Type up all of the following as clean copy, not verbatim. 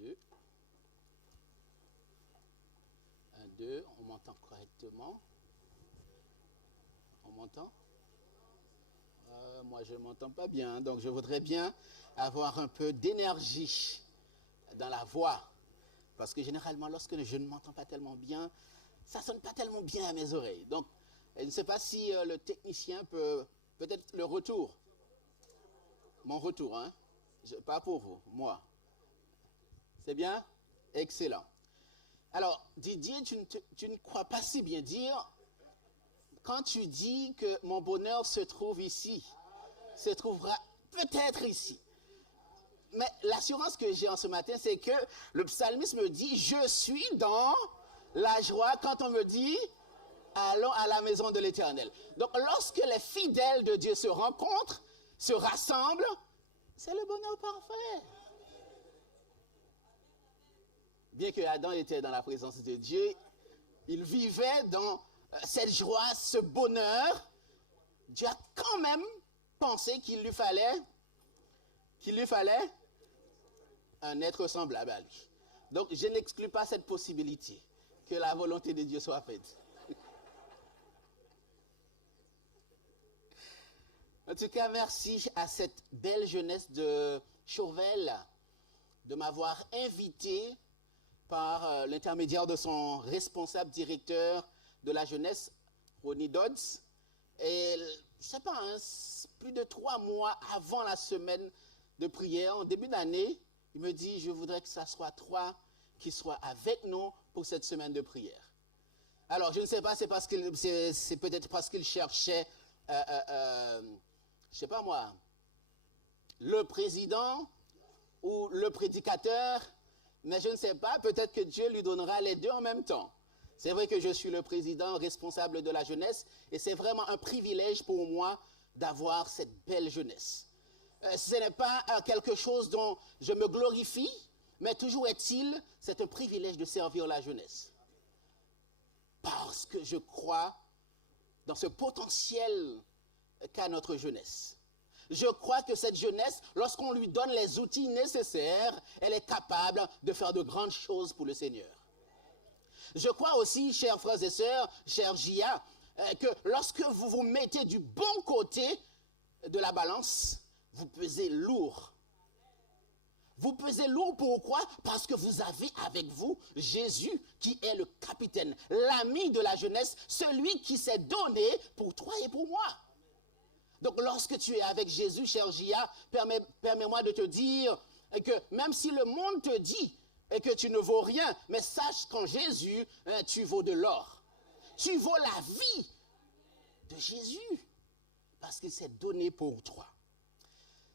2. 1, 2, on m'entend correctement. On m'entend? Moi, je ne m'entends pas bien, donc je voudrais bien avoir un peu d'énergie dans la voix. Parce que généralement, lorsque je ne m'entends pas tellement bien, ça ne sonne pas tellement bien à mes oreilles. Donc, je ne sais pas si le technicien peut... Peut-être le retour. Mon retour, hein? Pas pour vous, moi. C'est bien? Excellent. Alors, Didier, tu ne crois pas si bien dire quand tu dis que mon bonheur se trouve ici, se trouvera peut-être ici. Mais l'assurance que j'ai en ce matin, c'est que le psalmiste me dit, je suis dans la joie quand on me dit, allons à la maison de l'Éternel. Donc, lorsque les fidèles de Dieu se rencontrent, se rassemblent, c'est le bonheur parfait. Bien que Adam était dans la présence de Dieu, il vivait dans cette joie, ce bonheur. Dieu a quand même pensé qu'il lui fallait un être semblable à lui. Donc, je n'exclus pas cette possibilité, que la volonté de Dieu soit faite. En tout cas, merci à cette belle jeunesse de Chauvel de m'avoir invité par l'intermédiaire de son responsable directeur de la jeunesse, Ronnie Dodds. Et je ne sais pas, hein, plus de 3 mois avant la semaine de prière, en début d'année, il me dit, je voudrais que ça soit toi qui sois avec nous pour cette semaine de prière. Alors, je ne sais pas, c'est peut-être parce qu'il cherchait, je ne sais pas moi, le président ou le prédicateur, mais je ne sais pas, peut-être que Dieu lui donnera les deux en même temps. C'est vrai que je suis le président responsable de la jeunesse et c'est vraiment un privilège pour moi d'avoir cette belle jeunesse. Ce n'est pas quelque chose dont je me glorifie, mais toujours est-il, c'est un privilège de servir la jeunesse. Parce que je crois dans ce potentiel qu'a notre jeunesse. Je crois que cette jeunesse, lorsqu'on lui donne les outils nécessaires, elle est capable de faire de grandes choses pour le Seigneur. Je crois aussi, chers frères et sœurs, chers J.A., que lorsque vous vous mettez du bon côté de la balance, vous pesez lourd. Vous pesez lourd, pourquoi? Parce que vous avez avec vous Jésus qui est le capitaine, l'ami de la jeunesse, celui qui s'est donné pour toi et pour moi. Donc lorsque tu es avec Jésus, cher J.A., permets-moi de te dire que même si le monde te dit que tu ne vaux rien, mais sache qu'en Jésus, tu vaux de l'or. Tu vaux la vie de Jésus parce qu'il s'est donné pour toi.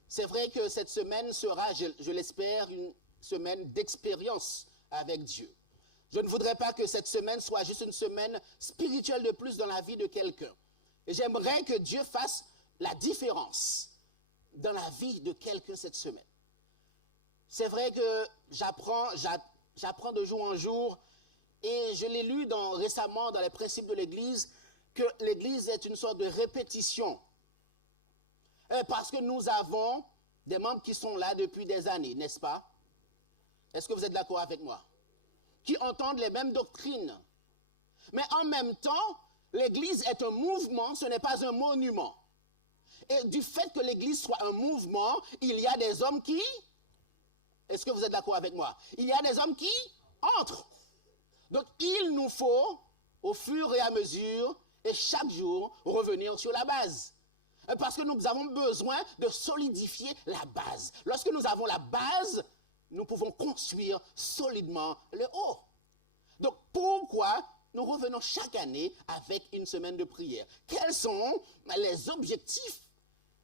C'est vrai que cette semaine sera, je l'espère, une semaine d'expérience avec Dieu. Je ne voudrais pas que cette semaine soit juste une semaine spirituelle de plus dans la vie de quelqu'un. Et j'aimerais que Dieu fasse la différence dans la vie de quelqu'un cette semaine. C'est vrai que j'apprends de jour en jour et je l'ai lu récemment dans les principes de l'Église que l'Église est une sorte de répétition. Parce que nous avons des membres qui sont là depuis des années, n'est-ce pas? Est-ce que vous êtes d'accord avec moi? Qui entendent les mêmes doctrines. Mais en même temps, l'Église est un mouvement, ce n'est pas un monument. Et du fait que l'Église soit un mouvement, il y a des hommes qui... Est-ce que vous êtes d'accord avec moi? Il y a des hommes qui entrent. Donc, il nous faut, au fur et à mesure, et chaque jour, revenir sur la base. Parce que nous avons besoin de solidifier la base. Lorsque nous avons la base, nous pouvons construire solidement le haut. Donc, pourquoi nous revenons chaque année avec une semaine de prière? Quels sont les objectifs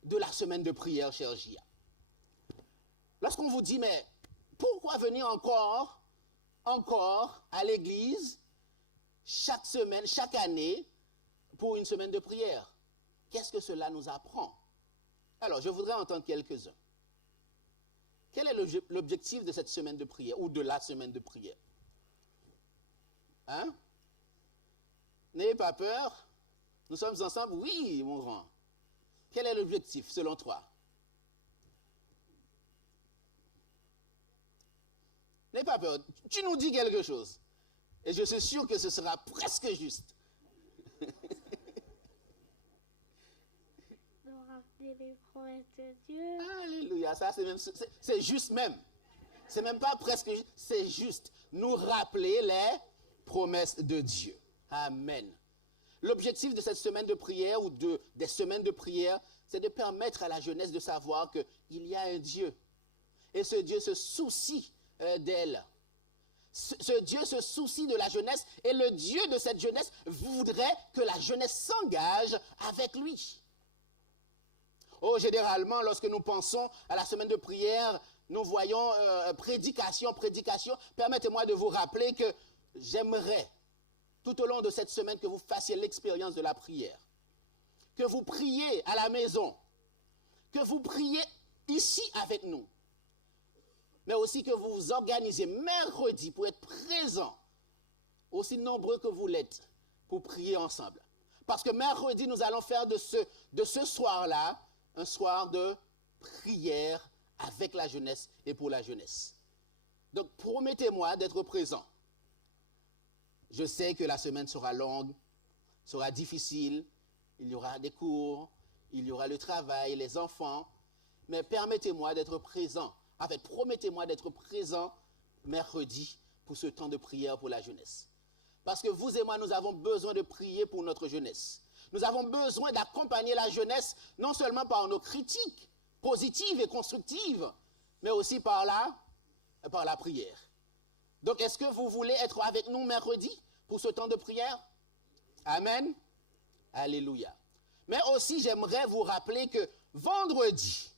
de la semaine de prière, cher J.A.? Lorsqu'on vous dit, mais pourquoi venir encore à l'église chaque semaine, chaque année, pour une semaine de prière? Qu'est-ce que cela nous apprend? Alors, je voudrais entendre quelques-uns. Quel est l'objectif de cette semaine de prière ou de la semaine de prière? Hein? N'ayez pas peur. Nous sommes ensemble? Oui, mon grand. Quel est l'objectif, selon toi? N'aie pas peur. Tu nous dis quelque chose. Et je suis sûr que ce sera presque juste. De rappeler les promesses de Dieu. Alléluia. Ça, c'est juste même. C'est même pas presque juste, c'est juste. Nous rappeler les promesses de Dieu. Amen. L'objectif de cette semaine de prière ou des semaines de prière, c'est de permettre à la jeunesse de savoir qu'il y a un Dieu. Et ce Dieu se soucie d'elle. Ce Dieu se soucie de la jeunesse et le Dieu de cette jeunesse voudrait que la jeunesse s'engage avec lui. Oh, généralement, lorsque nous pensons à la semaine de prière, nous voyons prédication. Permettez-moi de vous rappeler que j'aimerais, tout au long de cette semaine, que vous fassiez l'expérience de la prière. Que vous priez à la maison. Que vous priez ici avec nous. Mais aussi que vous vous organisez mercredi pour être présents, aussi nombreux que vous l'êtes, pour prier ensemble. Parce que mercredi, nous allons faire de ce soir-là un soir de prière avec la jeunesse et pour la jeunesse. Donc, promettez-moi d'être présent. Je sais que la semaine sera longue, sera difficile, il y aura des cours, il y aura le travail, les enfants, mais permettez-moi d'être présent. En fait, promettez-moi d'être présent mercredi pour ce temps de prière pour la jeunesse. Parce que vous et moi, nous avons besoin de prier pour notre jeunesse. Nous avons besoin d'accompagner la jeunesse, non seulement par nos critiques positives et constructives, mais aussi par la prière. Donc, est-ce que vous voulez être avec nous mercredi pour ce temps de prière? Amen. Alléluia. Mais aussi, j'aimerais vous rappeler que vendredi,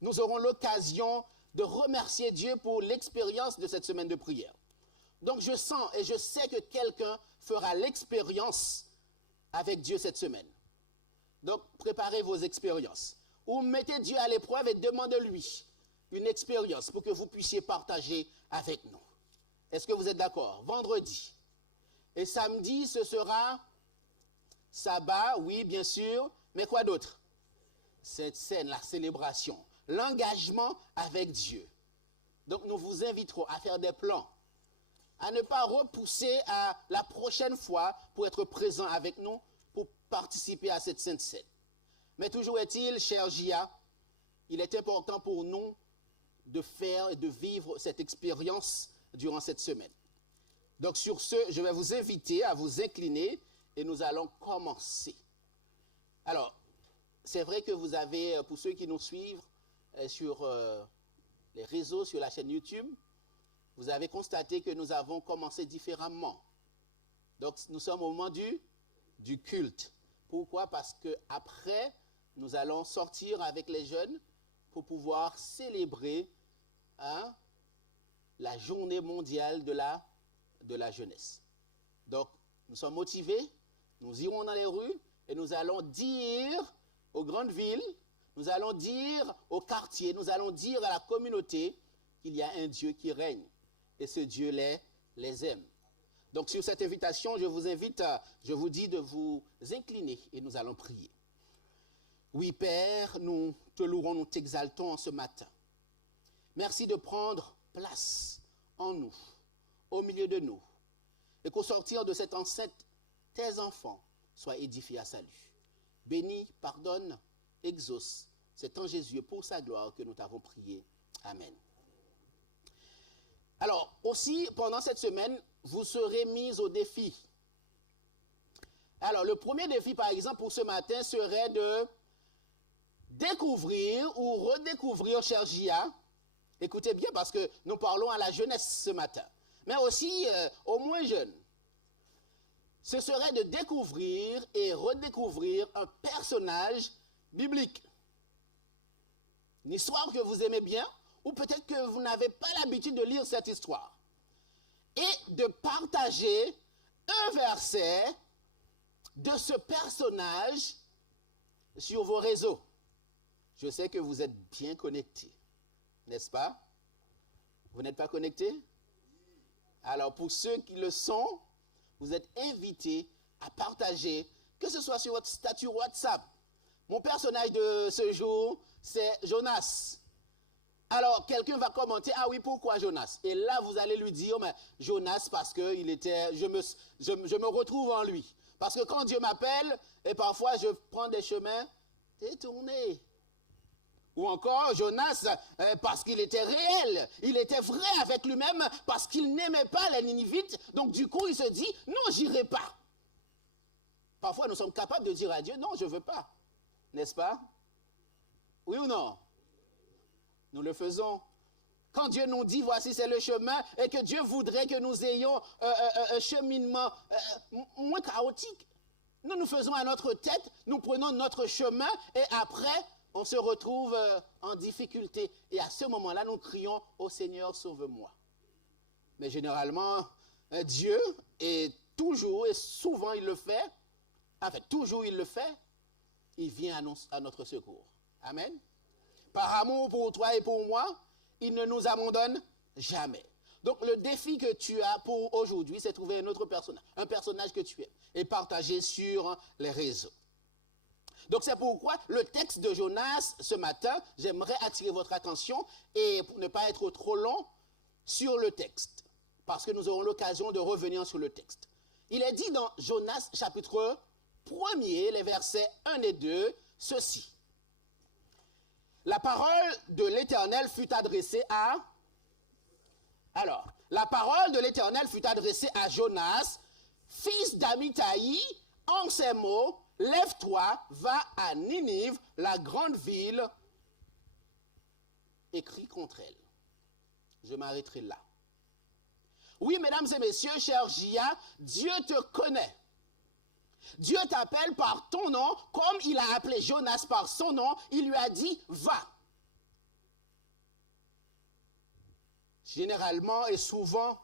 nous aurons l'occasion de remercier Dieu pour l'expérience de cette semaine de prière. Donc, je sens et je sais que quelqu'un fera l'expérience avec Dieu cette semaine. Donc, préparez vos expériences. Ou mettez Dieu à l'épreuve et demandez-lui une expérience pour que vous puissiez partager avec nous. Est-ce que vous êtes d'accord? Vendredi. Et samedi, ce sera sabbat, oui, bien sûr. Mais quoi d'autre? Cette scène, la célébration, l'engagement avec Dieu. Donc, nous vous inviterons à faire des plans, à ne pas repousser à la prochaine fois pour être présent avec nous, pour participer à cette sainte scène. Mais toujours est-il, cher Gia, il est important pour nous de faire et de vivre cette expérience durant cette semaine. Donc sur ce, je vais vous inviter à vous incliner et nous allons commencer. Alors, c'est vrai que vous avez, pour ceux qui nous suivent sur les réseaux, sur la chaîne YouTube, vous avez constaté que nous avons commencé différemment. Donc nous sommes au moment du culte. Pourquoi? Parce qu'après, nous allons sortir avec les jeunes pour pouvoir célébrer la journée mondiale de la jeunesse. Donc, nous sommes motivés, nous irons dans les rues et nous allons dire aux grandes villes, nous allons dire aux quartiers, nous allons dire à la communauté qu'il y a un Dieu qui règne et ce Dieu les aime. Donc, sur cette invitation, je vous invite, je vous dis de vous incliner et nous allons prier. Oui, Père, nous te louons, nous t'exaltons en ce matin. Merci de prendre place en nous, au milieu de nous, et qu'au sortir de cette enceinte, tes enfants soient édifiés à salut. Bénis, pardonne, exauce. C'est en Jésus pour sa gloire que nous t'avons prié. Amen. Alors, aussi, pendant cette semaine, vous serez mis au défi. Alors, le premier défi, par exemple, pour ce matin, serait de découvrir ou redécouvrir, cher Gia. Écoutez bien, parce que nous parlons à la jeunesse ce matin, mais aussi aux moins jeunes. Ce serait de découvrir et redécouvrir un personnage biblique. Une histoire que vous aimez bien, ou peut-être que vous n'avez pas l'habitude de lire cette histoire. Et de partager un verset de ce personnage sur vos réseaux. Je sais que vous êtes bien connectés, n'est-ce pas? Vous n'êtes pas connectés? Alors, pour ceux qui le sont, vous êtes invités à partager, que ce soit sur votre statut WhatsApp. Mon personnage de ce jour, c'est Jonas. Alors, quelqu'un va commenter, ah oui, pourquoi Jonas? Et là, vous allez lui dire, mais Jonas, parce que je me retrouve en lui. Parce que quand Dieu m'appelle, et parfois je prends des chemins détournés. Ou encore, Jonas, parce qu'il était réel, il était vrai avec lui-même, parce qu'il n'aimait pas les Ninivites. Donc du coup, il se dit, non, j'irai pas. Parfois, nous sommes capables de dire à Dieu, non, je ne veux pas. N'est-ce pas? Oui ou non? Nous le faisons. Quand Dieu nous dit, voici c'est le chemin, et que Dieu voudrait que nous ayons un cheminement moins chaotique, nous nous faisons à notre tête, nous prenons notre chemin, et après, on se retrouve en difficulté. Et à ce moment-là, nous crions, ô Seigneur, sauve-moi. Mais généralement, Dieu, et toujours, et souvent il le fait, en fait, toujours il le fait, il vient à notre secours. Amen. Par amour pour toi et pour moi, il ne nous abandonne jamais. Donc le défi que tu as pour aujourd'hui, c'est trouver un personnage que tu aimes, et partager sur les réseaux. Donc c'est pourquoi le texte de Jonas ce matin, j'aimerais attirer votre attention, et pour ne pas être trop long, sur le texte, parce que nous aurons l'occasion de revenir sur le texte. Il est dit dans Jonas chapitre 1er, les versets 1 et 2, ceci. La parole de l'Éternel fut adressée à... Alors, la parole de l'Éternel fut adressée à Jonas, fils d'Amithaï, en ces mots, lève-toi, va à Ninive, la grande ville, et crie contre elle. Je m'arrêterai là. Oui, mesdames et messieurs, cher Gia, Dieu te connaît. Dieu t'appelle par ton nom, comme il a appelé Jonas par son nom, il lui a dit, va. Généralement et souvent,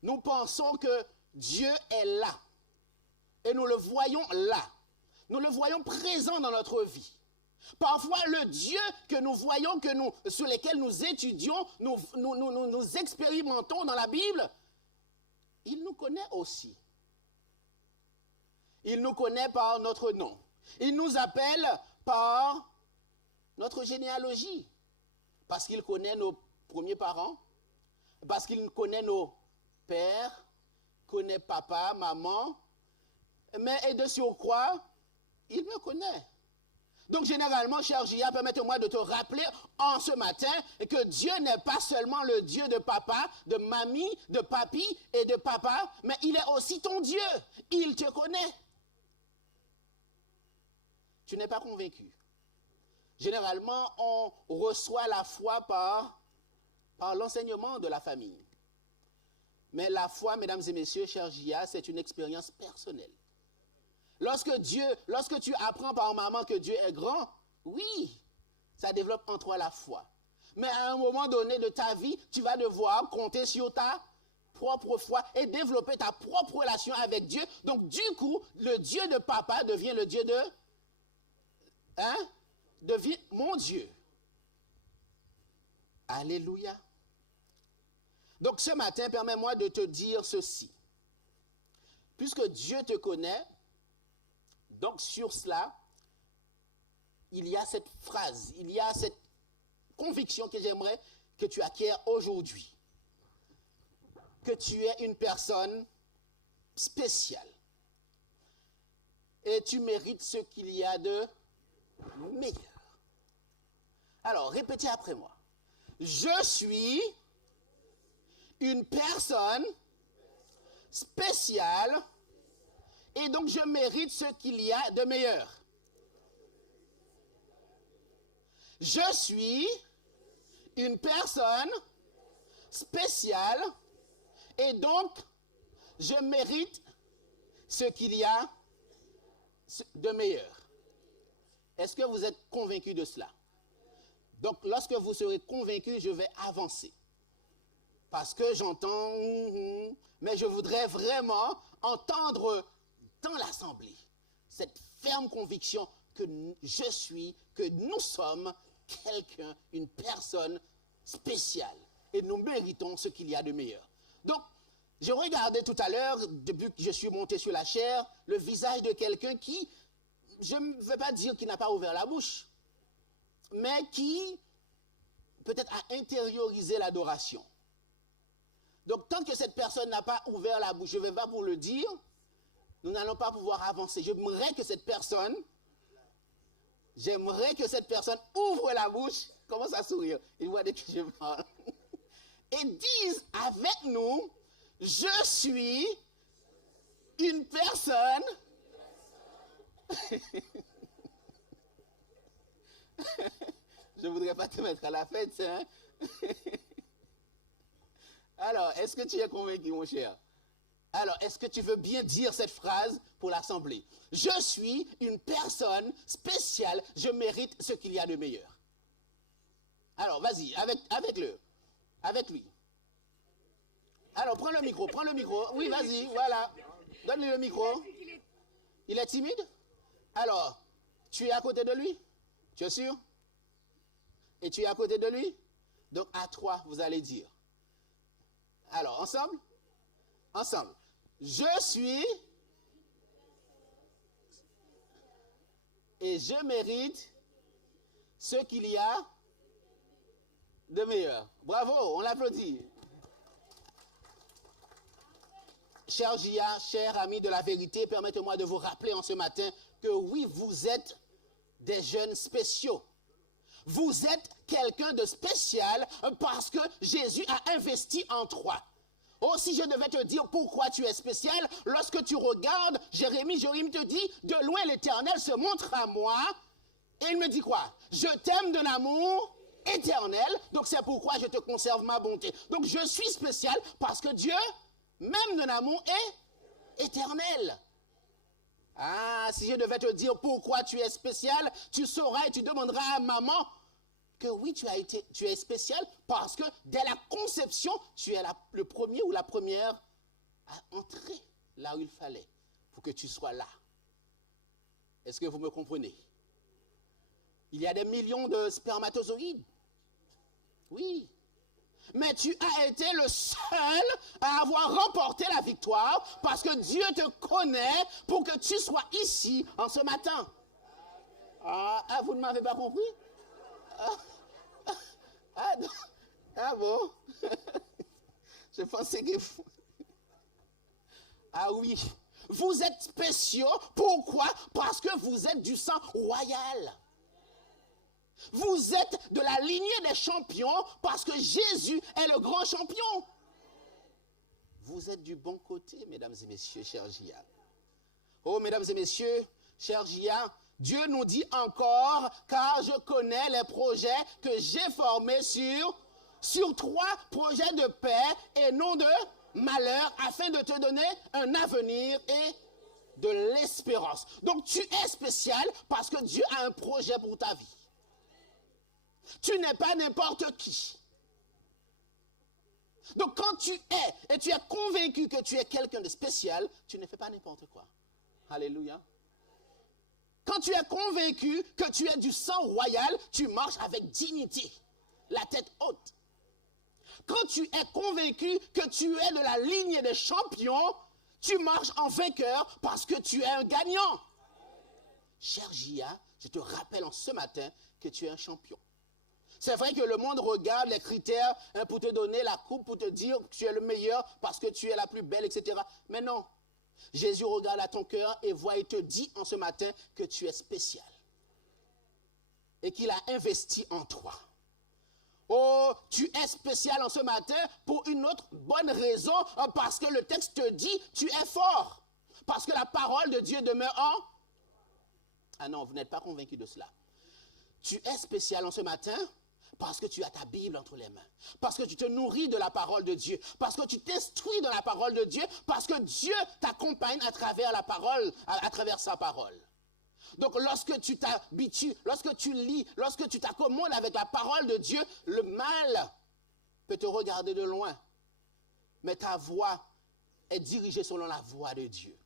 nous pensons que Dieu est là. Et nous le voyons là. Nous le voyons présent dans notre vie. Parfois, le Dieu que nous voyons, sur lequel nous étudions, nous expérimentons dans la Bible, il nous connaît aussi. Il nous connaît par notre nom. Il nous appelle par notre généalogie. Parce qu'il connaît nos premiers parents. Parce qu'il connaît nos pères. Connaît papa, maman. Mais et de surcroît, il me connaît. Donc généralement, cher Gia, permettez-moi de te rappeler en ce matin que Dieu n'est pas seulement le Dieu de papa, de mamie, de papi et de papa, mais il est aussi ton Dieu. Il te connaît. Tu n'es pas convaincu. Généralement, on reçoit la foi par l'enseignement de la famille. Mais la foi, mesdames et messieurs, cher Gia, c'est une expérience personnelle. Lorsque tu apprends par maman que Dieu est grand, oui, ça développe en toi la foi. Mais à un moment donné de ta vie, tu vas devoir compter sur ta propre foi et développer ta propre relation avec Dieu. Donc du coup, le Dieu de papa devient le Dieu devient mon Dieu. Alléluia. Donc ce matin, permets-moi de te dire ceci. Puisque Dieu te connaît, donc sur cela, il y a cette phrase, il y a cette conviction que j'aimerais que tu acquières aujourd'hui. Que tu es une personne spéciale. Et tu mérites ce qu'il y a de meilleur. Alors, répétez après moi. Je suis une personne spéciale et donc je mérite ce qu'il y a de meilleur. Je suis une personne spéciale et donc je mérite ce qu'il y a de meilleur. Est-ce que vous êtes convaincu de cela? Donc, lorsque vous serez convaincu, je vais avancer. Parce que j'entends, mais je voudrais vraiment entendre dans l'assemblée cette ferme conviction que je suis, que nous sommes quelqu'un, une personne spéciale. Et nous méritons ce qu'il y a de meilleur. Donc, je regardais tout à l'heure, depuis que je suis monté sur la chaire, le visage de quelqu'un qui, je ne vais pas dire qu'il n'a pas ouvert la bouche, mais qui peut-être à intérioriser l'adoration. Donc, tant que cette personne n'a pas ouvert la bouche, je ne vais pas vous le dire, nous n'allons pas pouvoir avancer. J'aimerais que cette personne ouvre la bouche, commence à sourire, il voit dès que je parle, et dise avec nous, je suis une personne je ne voudrais pas te mettre à la fête, hein? Alors, est-ce que tu es convaincu, mon cher? Alors, est-ce que tu veux bien dire cette phrase pour l'assemblée? Je suis une personne spéciale, je mérite ce qu'il y a de meilleur. Alors, vas-y, avec lui. Alors, prends le micro. Oui, vas-y, voilà. Donne-lui le micro. Il est timide? Alors, tu es à côté de lui? Tu es sûr? Et tu es à côté de lui? Donc, à trois, vous allez dire. Alors, ensemble? Ensemble. Je suis et je mérite ce qu'il y a de meilleur. Bravo, on l'applaudit. Cher Gia, cher ami de la vérité, permettez-moi de vous rappeler en ce matin que oui, vous êtes des jeunes spéciaux. Vous êtes quelqu'un de spécial parce que Jésus a investi en toi. Oh, si je devais te dire pourquoi tu es spécial, lorsque tu regardes Jérémie te dit, de loin l'Éternel se montre à moi, et il me dit quoi? Je t'aime d'un amour éternel, donc c'est pourquoi je te conserve ma bonté. Donc je suis spécial parce que Dieu, même d'un amour, est éternel. Ah, si je devais te dire pourquoi tu es spécial, tu sauras et tu demanderas à maman que oui, tu es spécial parce que dès la conception, tu es le premier ou la première à entrer là où il fallait pour que tu sois là. Est-ce que vous me comprenez? Il y a des millions de spermatozoïdes. Oui. Mais tu as été le seul à avoir remporté la victoire parce que Dieu te connaît pour que tu sois ici en ce matin. Ah, vous ne m'avez pas compris? Ah bon? Je pensais que vous... Ah oui, vous êtes spéciaux. Pourquoi? Parce que vous êtes du sang royal. Vous êtes de la lignée des champions parce que Jésus est le grand champion. Vous êtes du bon côté, mesdames et messieurs, cher Gia. Oh, mesdames et messieurs, cher Gia, Dieu nous dit encore, car je connais les projets que j'ai formés sur 3 projets de paix et non de malheur, afin de te donner un avenir et de l'espérance. Donc tu es spécial parce que Dieu a un projet pour ta vie. Tu n'es pas n'importe qui. Donc quand tu es et tu es convaincu que tu es quelqu'un de spécial, tu ne fais pas n'importe quoi. Alléluia. Quand tu es convaincu que tu es du sang royal, tu marches avec dignité, la tête haute. Quand tu es convaincu que tu es de la lignée des champions, tu marches en vainqueur parce que tu es un gagnant. Cher Gia, je te rappelle en ce matin que tu es un champion. C'est vrai que le monde regarde les critères pour te donner la coupe, pour te dire que tu es le meilleur parce que tu es la plus belle, etc. Mais non. Jésus regarde à ton cœur et voit et te dit en ce matin que tu es spécial. Et qu'il a investi en toi. Oh, tu es spécial en ce matin pour une autre bonne raison, parce que le texte te dit, tu es fort. Parce que la parole de Dieu demeure en... Ah non, vous n'êtes pas convaincu de cela. Tu es spécial en ce matin parce que tu as ta Bible entre les mains, parce que tu te nourris de la parole de Dieu, parce que tu t'instruis dans la parole de Dieu, parce que Dieu t'accompagne à travers la parole, à travers sa parole. Donc lorsque tu t'habitues, lorsque tu lis, lorsque tu t'accommodes avec la parole de Dieu, le mal peut te regarder de loin, mais ta voix est dirigée selon la voix de Dieu.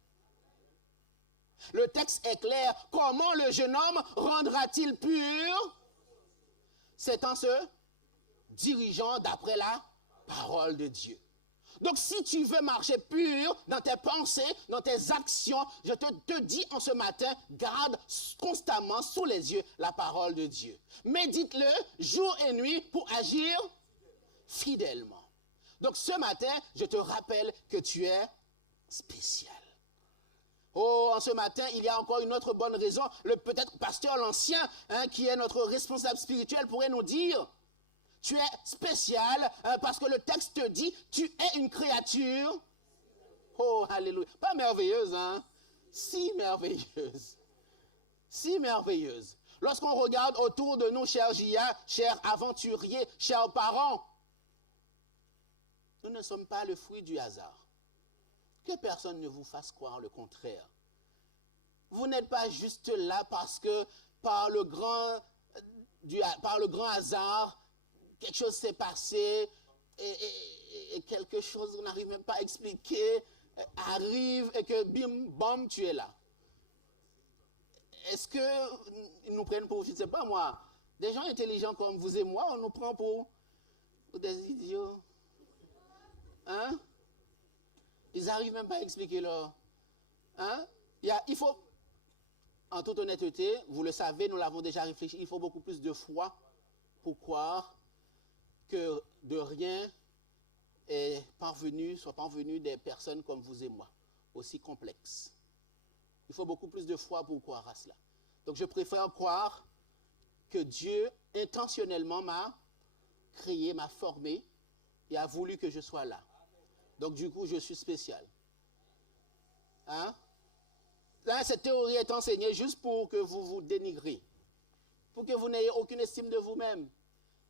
Le texte est clair. Comment le jeune homme rendra-t-il pur? C'est en se dirigeant d'après la parole de Dieu. Donc, si tu veux marcher pur dans tes pensées, dans tes actions, je te dis en ce matin, garde constamment sous les yeux la parole de Dieu. Médite-le jour et nuit pour agir fidèlement. Donc, ce matin, je te rappelle que tu es spécial. Oh, en ce matin, il y a encore une autre bonne raison. Peut-être pasteur l'ancien, qui est notre responsable spirituel, pourrait nous dire, tu es spécial parce que le texte te dit, tu es une créature. Oh, alléluia. Pas merveilleuse, hein? Si merveilleuse. Si merveilleuse. Lorsqu'on regarde autour de nous, chers Gia, chers aventuriers, chers parents, nous ne sommes pas le fruit du hasard. Que personne ne vous fasse croire le contraire. Vous n'êtes pas juste là parce que par le grand hasard, quelque chose s'est passé et quelque chose qu'on n'arrive même pas à expliquer arrive et que bim, bam, tu es là. Est-ce qu'ils nous prennent pour, je ne sais pas moi, des gens intelligents comme vous et moi, on nous prend pour des idiots? Hein? Ils n'arrivent même pas à expliquer leur... Hein? Il faut, en toute honnêteté, vous le savez, nous l'avons déjà réfléchi, il faut beaucoup plus de foi pour croire que de rien soit parvenu des personnes comme vous et moi, aussi complexes. Il faut beaucoup plus de foi pour croire à cela. Donc je préfère croire que Dieu intentionnellement m'a créé, m'a formé et a voulu que je sois là. Donc du coup, je suis spécial. Hein? Là, cette théorie est enseignée juste pour que vous vous dénigrez, pour que vous n'ayez aucune estime de vous-même,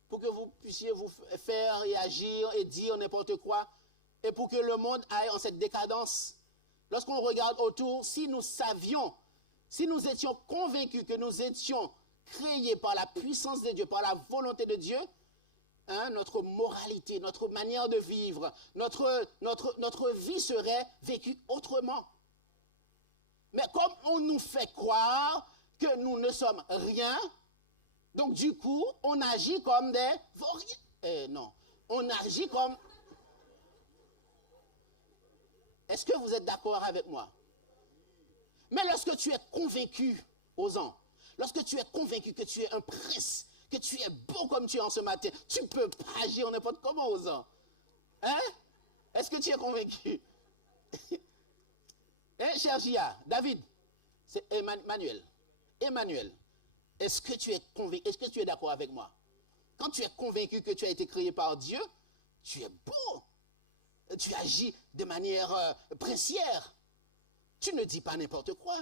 pour que vous puissiez vous faire et agir et dire n'importe quoi, et pour que le monde aille en cette décadence. Lorsqu'on regarde autour, si nous savions, si nous étions convaincus que nous étions créés par la puissance de Dieu, par la volonté de Dieu, notre moralité, notre manière de vivre, notre vie serait vécue autrement. Mais comme on nous fait croire que nous ne sommes rien, donc du coup, on agit comme des vauriens. Non, on agit comme... Est-ce que vous êtes d'accord avec moi? Mais lorsque tu es convaincu, Ozan, lorsque tu es convaincu que tu es un prince, que tu es beau comme tu es en ce matin, tu ne peux pas agir n'importe comment, Ozan. Hein? Est-ce que tu es convaincu? Cher Gia, David, c'est Emmanuel. Emmanuel, est-ce que tu es convaincu, est-ce que tu es d'accord avec moi? Quand tu es convaincu que tu as été créé par Dieu, tu es beau. Tu agis de manière princière. Tu ne dis pas n'importe quoi.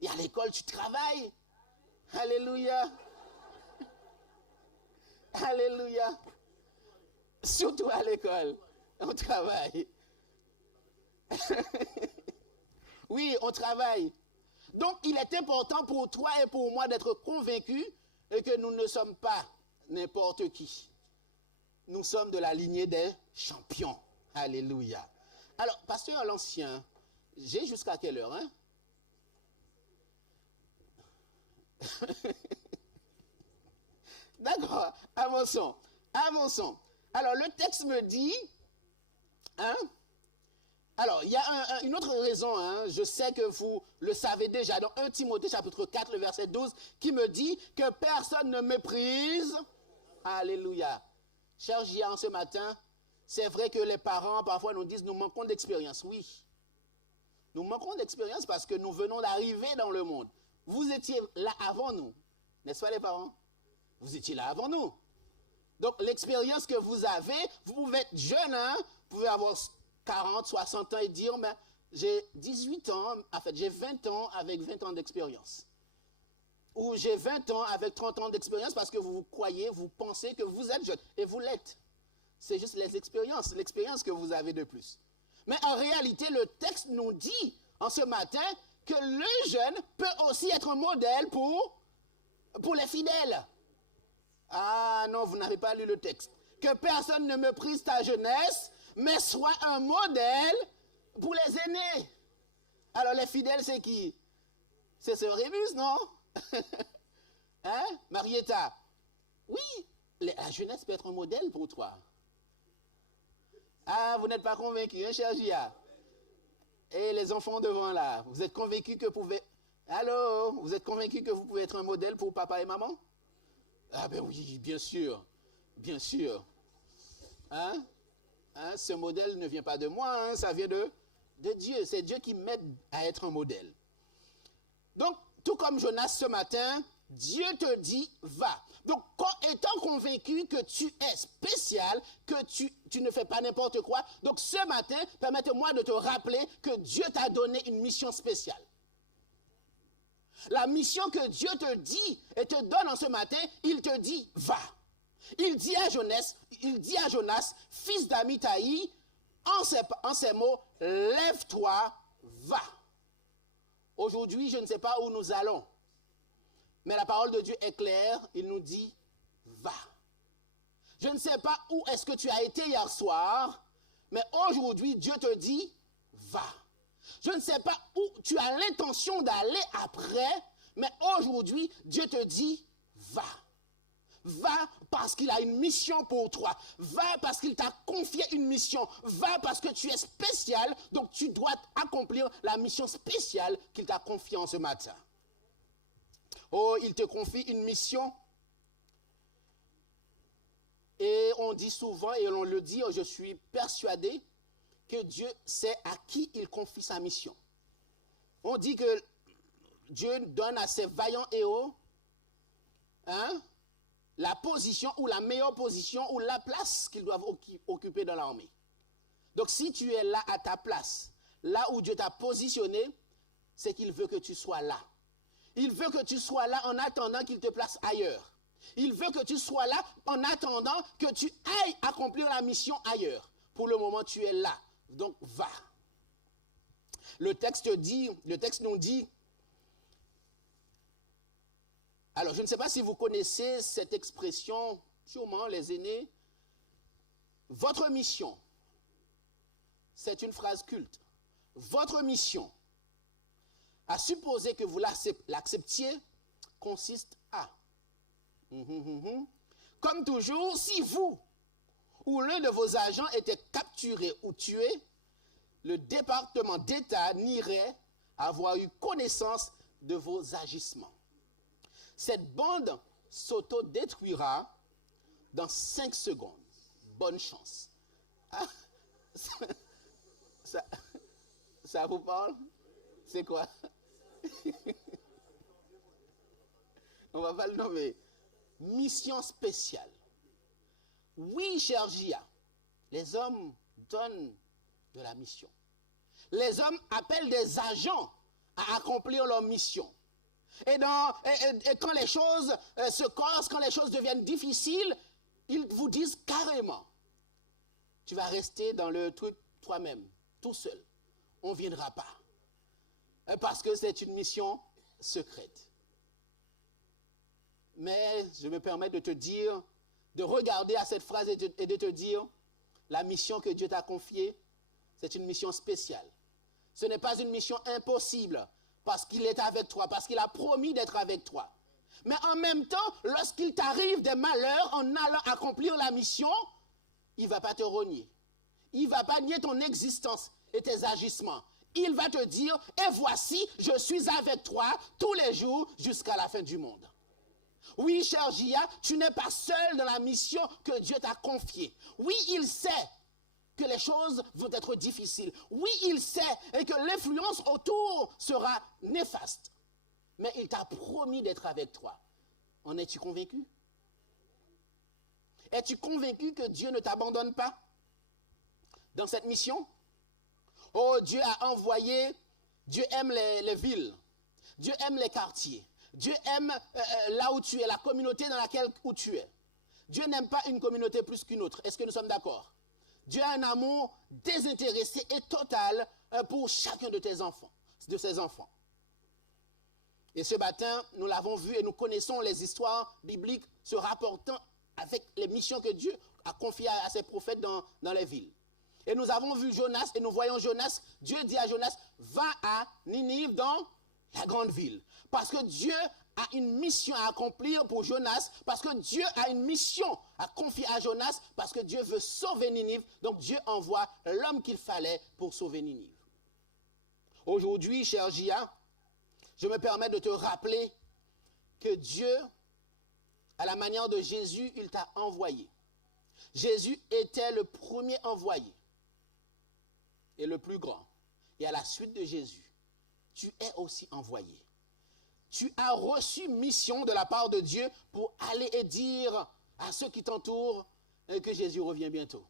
Et à l'école, tu travailles. Alléluia. Alléluia. Surtout à l'école, on travaille. Oui, on travaille. Donc, il est important pour toi et pour moi d'être convaincus que nous ne sommes pas n'importe qui. Nous sommes de la lignée des champions. Alléluia. Alors, pasteur l'ancien, j'ai jusqu'à quelle heure, hein? D'accord, avançons. Avançons. Alors, le texte me dit, alors, il y a une autre raison, je sais que vous le savez déjà, dans 1 Timothée chapitre 4, le verset 12, qui me dit que personne ne méprise. Alléluia. Cher Gia, ce matin, c'est vrai que les parents parfois nous disent nous manquons d'expérience. Oui, nous manquons d'expérience parce que nous venons d'arriver dans le monde. Vous étiez là avant nous, n'est-ce pas les parents? Vous étiez là avant nous. Donc l'expérience que vous avez, vous pouvez être jeune, vous pouvez avoir 40, 60 ans et dire mais j'ai 18 ans, en fait j'ai 20 ans avec 20 ans d'expérience. Ou j'ai 20 ans avec 30 ans d'expérience parce que vous croyez, vous pensez que vous êtes jeune. Et vous l'êtes. C'est juste l'expérience que vous avez de plus. Mais en réalité, le texte nous dit en ce matin que le jeune peut aussi être un modèle pour les fidèles. Ah non, vous n'avez pas lu le texte. Que personne ne méprise ta jeunesse, mais soit un modèle pour les aînés. Alors les fidèles, c'est qui? C'est ce Rémus, non? Hein, Marietta? Oui, la jeunesse peut être un modèle pour toi. Ah, vous n'êtes pas convaincus, hein, cher Gia? Et les enfants devant là, vous êtes convaincus que vous pouvez... Allô? Vous êtes convaincus que vous pouvez être un modèle pour papa et maman? Ah ben oui, bien sûr. Bien sûr. Hein? Ce modèle ne vient pas de moi, hein, ça vient de Dieu. C'est Dieu qui m'aide à être un modèle. Donc, tout comme Jonas ce matin, Dieu te dit, va. Donc, étant convaincu que tu es spécial, que tu ne fais pas n'importe quoi, donc ce matin, permettez-moi de te rappeler que Dieu t'a donné une mission spéciale. La mission que Dieu te dit et te donne en ce matin, il te dit, va. Il dit à Jonas, fils d'Amittai, en ces mots, lève-toi, va. Aujourd'hui, je ne sais pas où nous allons, mais la parole de Dieu est claire, il nous dit, va. Je ne sais pas où est-ce que tu as été hier soir, mais aujourd'hui, Dieu te dit, va. Je ne sais pas où tu as l'intention d'aller après, mais aujourd'hui, Dieu te dit, va. Va parce qu'il a une mission pour toi. Va parce qu'il t'a confié une mission. Va parce que tu es spécial, donc tu dois accomplir la mission spéciale qu'il t'a confiée en ce matin. Oh, il te confie une mission. Et on dit souvent, et on le dit, je suis persuadé que Dieu sait à qui il confie sa mission. On dit que Dieu donne à ses vaillants héros, la position ou la meilleure position ou la place qu'ils doivent occuper dans l'armée. Donc si tu es là à ta place, là où Dieu t'a positionné, c'est qu'il veut que tu sois là. Il veut que tu sois là en attendant qu'il te place ailleurs. Il veut que tu sois là en attendant que tu ailles accomplir la mission ailleurs. Pour le moment, tu es là. Donc va. Le texte nous dit, alors je ne sais pas si vous connaissez cette expression, sûrement les aînés, votre mission, c'est une phrase culte. Votre mission, à supposer que vous l'acceptiez, consiste à. Comme toujours, si vous ou l'un de vos agents était capturé ou tué, le département d'État nierait avoir eu connaissance de vos agissements. Cette bande s'auto-détruira dans 5 secondes. Bonne chance. Ah, ça vous parle? C'est quoi? On va pas le nommer. Mission spéciale. Oui, cher Gia, les hommes donnent de la mission. Les hommes appellent des agents à accomplir leur mission. Et quand les choses se corsent, quand les choses deviennent difficiles, ils vous disent carrément, tu vas rester dans le truc toi-même, tout seul. On ne viendra pas. Parce que c'est une mission secrète. Mais je me permets de te dire, de regarder à cette phrase et de te dire, la mission que Dieu t'a confiée, c'est une mission spéciale. Ce n'est pas une mission impossible, parce qu'il est avec toi, parce qu'il a promis d'être avec toi. Mais en même temps, lorsqu'il t'arrive des malheurs en allant accomplir la mission, il ne va pas te renier. Il ne va pas nier ton existence et tes agissements. Il va te dire, et voici, je suis avec toi tous les jours jusqu'à la fin du monde. Oui, cher Gia, tu n'es pas seul dans la mission que Dieu t'a confiée. Oui, il sait que les choses vont être difficiles. Oui, il sait et que l'influence autour sera néfaste. Mais il t'a promis d'être avec toi. En es-tu convaincu? Es-tu convaincu que Dieu ne t'abandonne pas dans cette mission? Oh, Dieu a envoyé, Dieu aime les villes, Dieu aime les quartiers, Dieu aime là où tu es, la communauté dans laquelle où tu es. Dieu n'aime pas une communauté plus qu'une autre. Est-ce que nous sommes d'accord? Dieu a un amour désintéressé et total pour chacun de ses enfants. Et ce matin, nous l'avons vu et nous connaissons les histoires bibliques se rapportant avec les missions que Dieu a confiées à ses prophètes dans les villes. Et nous avons vu Jonas et nous voyons Jonas, Dieu dit à Jonas, va à Ninive dans la grande ville. Parce que Dieu a une mission à accomplir pour Jonas, parce que Dieu a une mission à confier à Jonas, parce que Dieu veut sauver Ninive. Donc Dieu envoie l'homme qu'il fallait pour sauver Ninive. Aujourd'hui, cher Gia, je me permets de te rappeler que Dieu, à la manière de Jésus, il t'a envoyé. Jésus était le premier envoyé et le plus grand. Et à la suite de Jésus, tu es aussi envoyé. Tu as reçu mission de la part de Dieu pour aller et dire à ceux qui t'entourent que Jésus revient bientôt.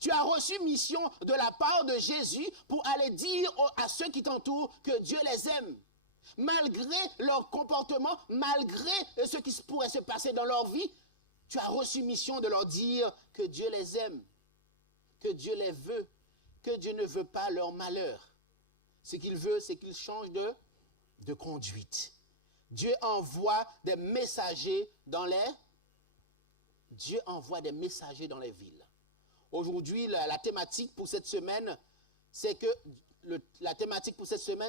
Tu as reçu mission de la part de Jésus pour aller dire à ceux qui t'entourent que Dieu les aime. Malgré leur comportement, malgré ce qui pourrait se passer dans leur vie, tu as reçu mission de leur dire que Dieu les aime, que Dieu les veut, que Dieu ne veut pas leur malheur. Ce qu'il veut, c'est qu'ils changent de conduite. Dieu envoie des messagers dans les villes. Aujourd'hui, la thématique pour cette semaine, c'est que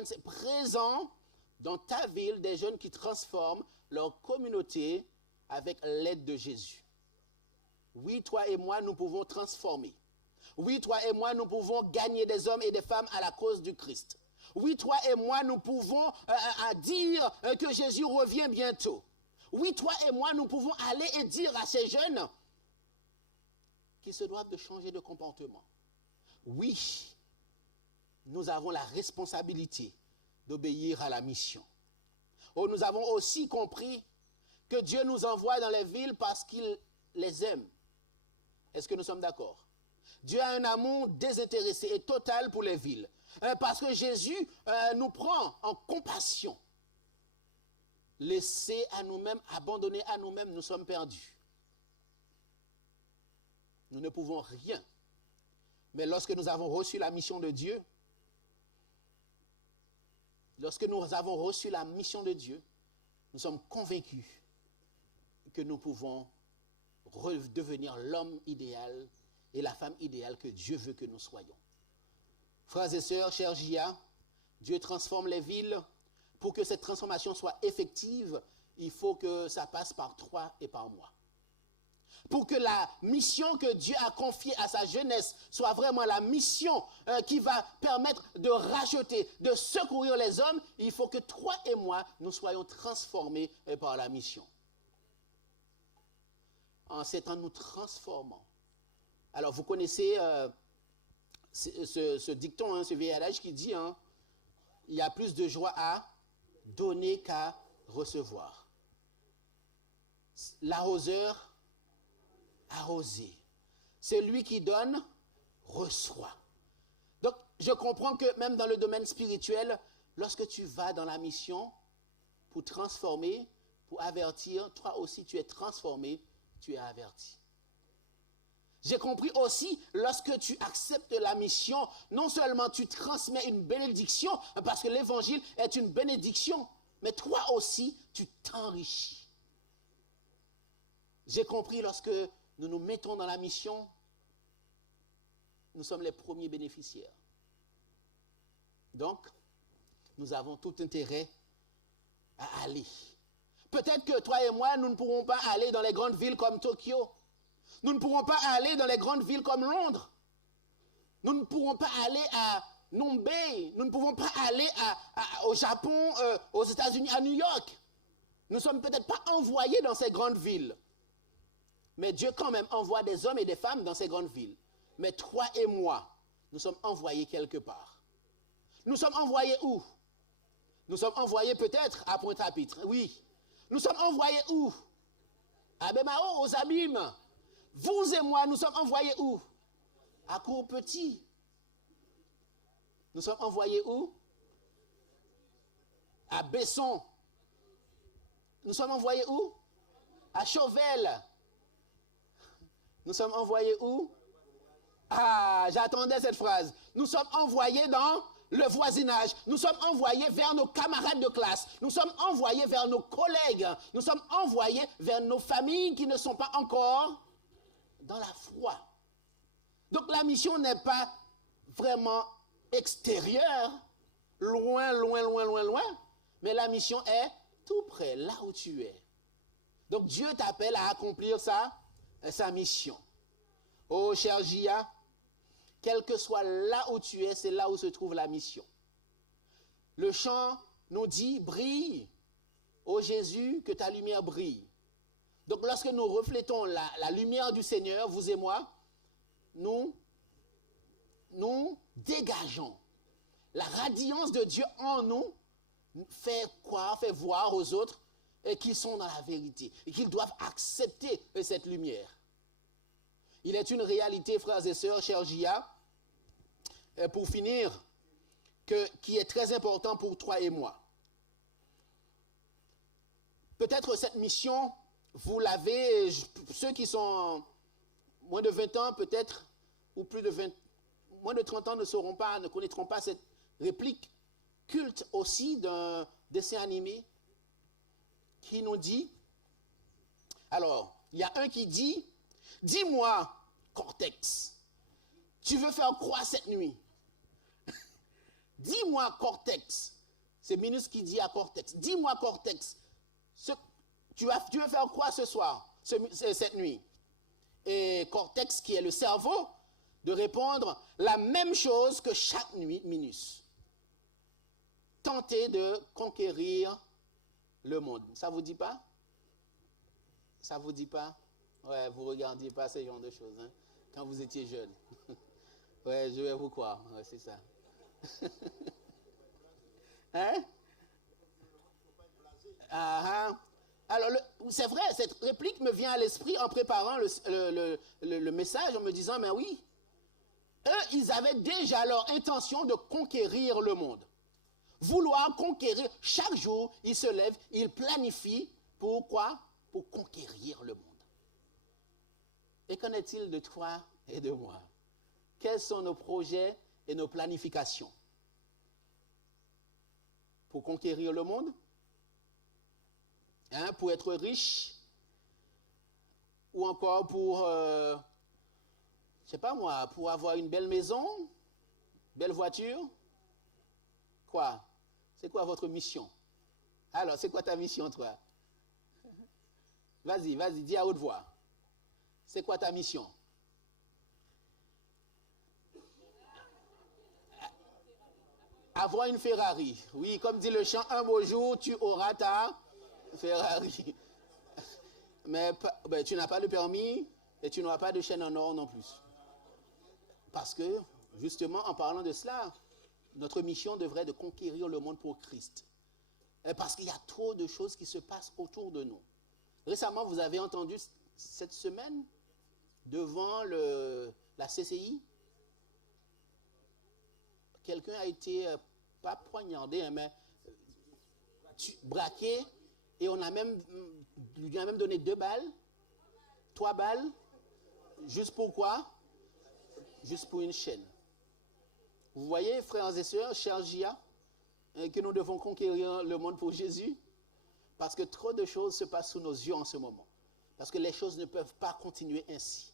c'est présent dans ta ville des jeunes qui transforment leur communauté avec l'aide de Jésus. Oui, toi et moi, nous pouvons transformer. Oui, toi et moi, nous pouvons gagner des hommes et des femmes à la cause du Christ. Oui, toi et moi, nous pouvons dire que Jésus revient bientôt. Oui, toi et moi, nous pouvons aller et dire à ces jeunes qu'ils se doivent de changer de comportement. Oui, nous avons la responsabilité d'obéir à la mission. Oh, nous avons aussi compris que Dieu nous envoie dans les villes parce qu'il les aime. Est-ce que nous sommes d'accord? Dieu a un amour désintéressé et total pour les villes. Parce que Jésus nous prend en compassion. Laissés à nous-mêmes, abandonnés à nous-mêmes, nous sommes perdus. Nous ne pouvons rien. Mais lorsque nous avons reçu la mission de Dieu, nous sommes convaincus que nous pouvons redevenir l'homme idéal et la femme idéale que Dieu veut que nous soyons. Frères et sœurs, chers Gia, Dieu transforme les villes. Pour que cette transformation soit effective, il faut que ça passe par toi et par moi. Pour que la mission que Dieu a confiée à sa jeunesse soit vraiment la mission qui va permettre de racheter, de secourir les hommes, il faut que toi et moi, nous soyons transformés par la mission. En s'étant nous transformant. Alors vous connaissez ce dicton, ce vieil adage qui dit, il y a plus de joie à donner qu'à recevoir. L'arroseur arrosé. Celui qui donne reçoit. Donc je comprends que même dans le domaine spirituel, lorsque tu vas dans la mission pour transformer, pour avertir, toi aussi tu es transformé, tu es averti. J'ai compris aussi, lorsque tu acceptes la mission, non seulement tu transmets une bénédiction, parce que l'évangile est une bénédiction, mais toi aussi, tu t'enrichis. J'ai compris, lorsque nous nous mettons dans la mission, nous sommes les premiers bénéficiaires. Donc, nous avons tout intérêt à aller. Peut-être que toi et moi, nous ne pourrons pas aller dans les grandes villes comme Tokyo. Nous ne pourrons pas aller dans les grandes villes comme Londres. Nous ne pourrons pas aller à Mumbai. Nous ne pouvons pas aller au Japon, aux États-Unis, à New York. Nous ne sommes peut-être pas envoyés dans ces grandes villes. Mais Dieu quand même envoie des hommes et des femmes dans ces grandes villes. Mais toi et moi, nous sommes envoyés quelque part. Nous sommes envoyés où? Nous sommes envoyés peut-être à Pointe-à-Pitre, oui. Nous sommes envoyés où? À Bemao, aux Abîmes. Vous et moi, nous sommes envoyés où? À Courpetit. Nous sommes envoyés où? À Besson. Nous sommes envoyés où? À Chauvel. Nous sommes envoyés où? Ah, j'attendais cette phrase. Nous sommes envoyés dans le voisinage. Nous sommes envoyés vers nos camarades de classe. Nous sommes envoyés vers nos collègues. Nous sommes envoyés vers nos familles qui ne sont pas encore dans la foi. Donc la mission n'est pas vraiment extérieure, loin, mais la mission est tout près, là où tu es. Donc Dieu t'appelle à accomplir sa mission. Oh, cher Gia, quel que soit là où tu es, c'est là où se trouve la mission. Le chant nous dit, brille, ô Jésus, que ta lumière brille. Donc lorsque nous reflétons la lumière du Seigneur, vous et moi, nous dégageons. La radiance de Dieu en nous fait croire, fait voir aux autres qu'ils sont dans la vérité et qu'ils doivent accepter cette lumière. Il est une réalité, frères et sœurs, chers Gia, pour finir, qui est très important pour toi et moi. Peut-être cette mission, vous l'avez, ceux qui sont moins de 20 ans peut-être, ou plus de 20, moins de 30 ans ne connaîtront pas cette réplique culte aussi d'un dessin animé qui nous dit, alors, il y a un qui dit, dis-moi, Cortex, tu veux faire quoi cette nuit? Dis-moi, Cortex, c'est Minus qui dit à Cortex, dis-moi, Cortex, tu veux faire quoi ce soir, cette nuit? Et Cortex, qui est le cerveau, de répondre la même chose que chaque nuit, Minus. Tenter de conquérir le monde. Ça vous dit pas? Ça vous dit pas? Ouais, vous regardiez pas ce genre de choses, hein, quand vous étiez jeune. Ouais, je vais vous croire, ouais, c'est ça. Hein? Alors, c'est vrai, cette réplique me vient à l'esprit en préparant le message, en me disant, mais oui, eux, ils avaient déjà leur intention de conquérir le monde. Vouloir conquérir, chaque jour, ils se lèvent, ils planifient, pourquoi? Pour conquérir le monde. Et qu'en est-il de toi et de moi? Quels sont nos projets et nos planifications? Pour conquérir le monde? Hein, pour être riche? Ou encore pour, je ne sais pas moi, pour avoir une belle maison? Belle voiture? Quoi? C'est quoi votre mission? Alors, c'est quoi ta mission, toi? Vas-y, dis à haute voix. C'est quoi ta mission? Avoir une Ferrari. Oui, comme dit le chant, un beau jour, tu auras ta Ferrari. Mais tu n'as pas le permis et tu n'auras pas de chaîne en or non plus. Parce que, justement, en parlant de cela, notre mission devrait de conquérir le monde pour Christ. Parce qu'il y a trop de choses qui se passent autour de nous. Récemment, vous avez entendu cette semaine, devant la CCI, quelqu'un a été, pas poignardé, mais braqué, et lui a même donné 2 balles, 3 balles, juste pour quoi? Juste pour une chaîne. Vous voyez, frères et sœurs, chers Gia, que nous devons conquérir le monde pour Jésus, parce que trop de choses se passent sous nos yeux en ce moment. Parce que les choses ne peuvent pas continuer ainsi.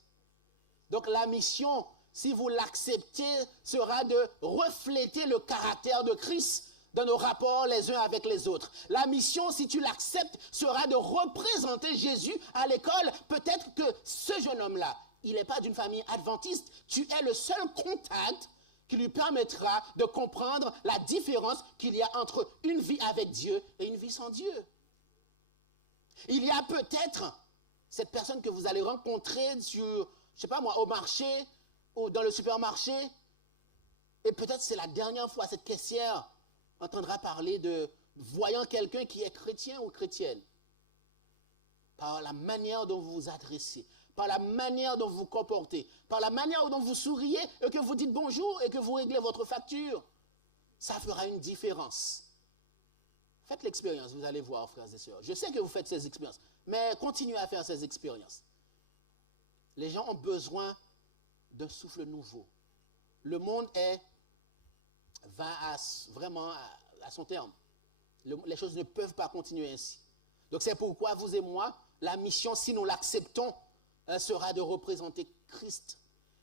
Donc la mission, si vous l'acceptez, sera de refléter le caractère de Christ dans nos rapports les uns avec les autres. La mission, si tu l'acceptes, sera de représenter Jésus à l'école. Peut-être que ce jeune homme-là, il n'est pas d'une famille adventiste. Tu es le seul contact qui lui permettra de comprendre la différence qu'il y a entre une vie avec Dieu et une vie sans Dieu. Il y a peut-être cette personne que vous allez rencontrer sur, je ne sais pas moi, au marché ou dans le supermarché, et peut-être c'est la dernière fois cette caissière entendra parler de voyant quelqu'un qui est chrétien ou chrétienne. Par la manière dont vous vous adressez, par la manière dont vous vous comportez, par la manière dont vous souriez et que vous dites bonjour et que vous réglez votre facture, ça fera une différence. Faites l'expérience, vous allez voir, frères et sœurs. Je sais que vous faites ces expériences, mais continuez à faire ces expériences. Les gens ont besoin d'un souffle nouveau. Le monde va vraiment à son terme. Les choses ne peuvent pas continuer ainsi. Donc c'est pourquoi vous et moi, la mission, si nous l'acceptons, sera de représenter Christ,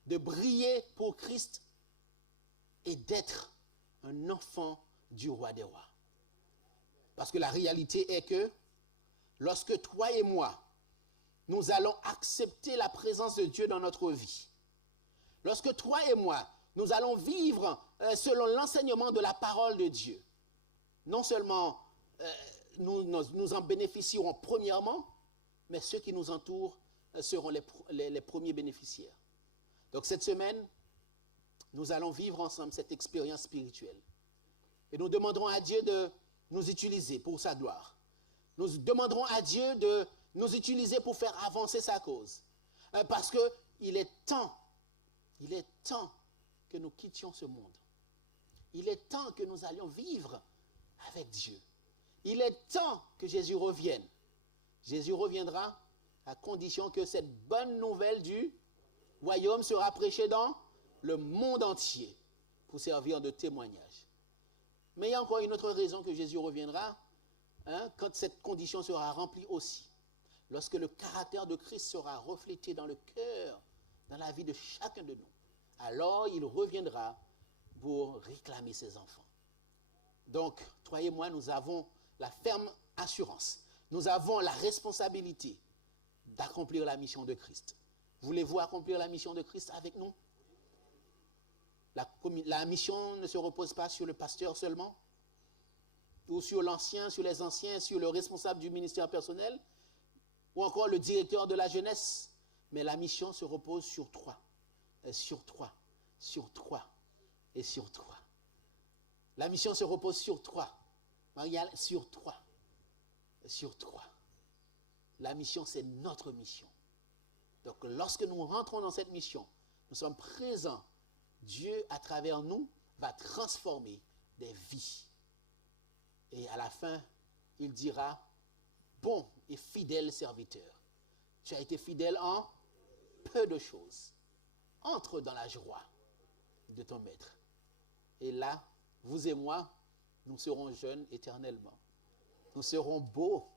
de briller pour Christ et d'être un enfant du roi des rois. Parce que la réalité est que lorsque toi et moi, nous allons accepter la présence de Dieu dans notre vie, lorsque toi et moi, nous allons vivre selon l'enseignement de la parole de Dieu, non seulement nous en bénéficierons premièrement, mais ceux qui nous entourent seront les premiers bénéficiaires. Donc cette semaine, nous allons vivre ensemble cette expérience spirituelle. Et nous demanderons à Dieu de nous utiliser pour sa gloire. Nous demanderons à Dieu de nous utiliser pour faire avancer sa cause. Parce qu'il est temps que nous quittions ce monde. Il est temps que nous allions vivre avec Dieu. Il est temps que Jésus revienne. Jésus reviendra à condition que cette bonne nouvelle du royaume sera prêchée dans le monde entier pour servir de témoignage. Mais il y a encore une autre raison que Jésus reviendra, quand cette condition sera remplie aussi. Lorsque le caractère de Christ sera reflété dans le cœur, dans la vie de chacun de nous, alors il reviendra pour réclamer ses enfants. Donc, toi et moi, nous avons la ferme assurance, nous avons la responsabilité d'accomplir la mission de Christ. Voulez-vous accomplir la mission de Christ avec nous? La mission ne se repose pas sur le pasteur seulement, ou sur l'ancien, sur les anciens, sur le responsable du ministère personnel, ou encore le directeur de la jeunesse. Mais la mission se repose sur toi, sur toi, sur toi et sur toi. La mission se repose sur toi, Marielle, sur toi, sur toi. La mission, c'est notre mission. Donc, lorsque nous rentrons dans cette mission, nous sommes présents. Dieu, à travers nous, va transformer des vies. Et à la fin, il dira, bon et fidèle serviteur, tu as été fidèle en peu de choses. Entre dans la joie de ton maître. Et là, vous et moi, nous serons jeunes éternellement. Nous serons beaux.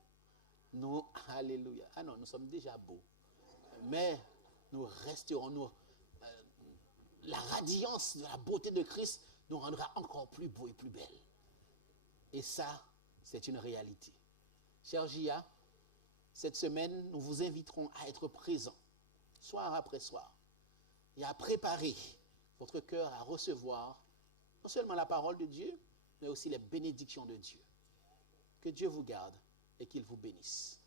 Alléluia. Ah non, nous sommes déjà beaux. Mais nous resterons, la radiance de la beauté de Christ nous rendra encore plus beaux et plus belles. Et ça, c'est une réalité. Cher Gia, cette semaine, nous vous inviterons à être présents, soir après soir, et à préparer votre cœur à recevoir non seulement la parole de Dieu, mais aussi les bénédictions de Dieu. Que Dieu vous garde et qu'il vous bénisse.